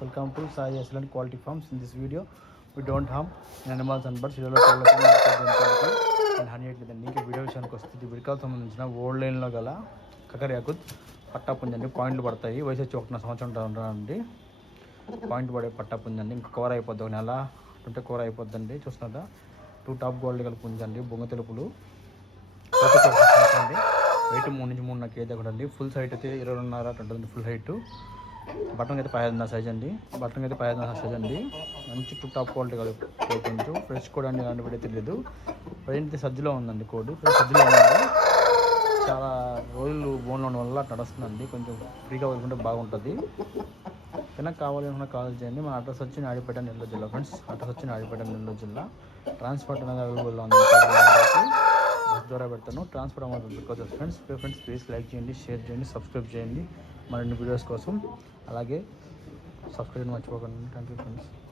Welcome to Sai Excellent Quality Farms. In this video, we don't harm animals and birds. వీడియోలో development and honey ఎట్లేదండి. ఇంకా video విషయానికి వస్తుంది. వీడియోకి సంబంధించిన old లైన్లో గల కకర్యాకుత్ పట్టా పుంజండి. పాయింట్లు పడతాయి. వయసు వచ్చి 1 సంవత్సరం ఉంటారండి. పాయింట్ పడే పట్టా పుంజండి. ఇంకా కవర్ అయిపోద్ది, ఒక నెల ఉంటే కవర్ అయిపోద్దండి. చూస్తున్నారా, 2 టాప్ గోల్డ్ గల పుంజండి. బొంగ తెలుపులు అండి. వెయిట్ 3 నుంచి 3.5 కేజీ కూడా అండి. ఫుల్ సైట్ అయితే 22.5 ఉంటుంది ఫుల్ హైట్. బటన్ అయితే 15.5 సైజ్ అండి. బటన్ అయితే 15.5 సైజ్ అండి. మంచి టాప్ క్వాలిటీ కొంచెం ఫ్రెష్ కూడా అండి. ఇలాంటి కూడా తెలియదు. ప్రజెంట్ సజ్జలో ఉందండి కోడి. సజ్జలో ఉందండి. చాలా రోజులు బోన్లో ఉండడం వల్ల నడుస్తుందండి. కొంచెం ఫ్రీగా వదులుకుంటే బాగుంటుంది. ఏమైనా కావాలనుకున్న కాల్ చేయండి. మన అడ్రస్ వచ్చి నాయుడుపేట, నెల్లూరు జిల్లా ఫ్రెండ్స్. అడ్రస్ వచ్చి నాయుడుపేట, నెల్లూరు జిల్లా. ట్రాన్స్పోర్ట్ అనేది అవైలబుల్లో ఉంది. బస్ ద్వారా పెడతాను. ట్రాన్స్పోర్ట్ అమౌంట్ దొరకవచ్చు ఫ్రెండ్స్. ప్లీజ్ లైక్ చేయండి, షేర్ చేయండి, సబ్స్క్రైబ్ చేయండి మరిన్ని వీడియోస్ కోసం. అలాగే సబ్స్క్రైబ్ మర్చిపోకండి. Thank you friends.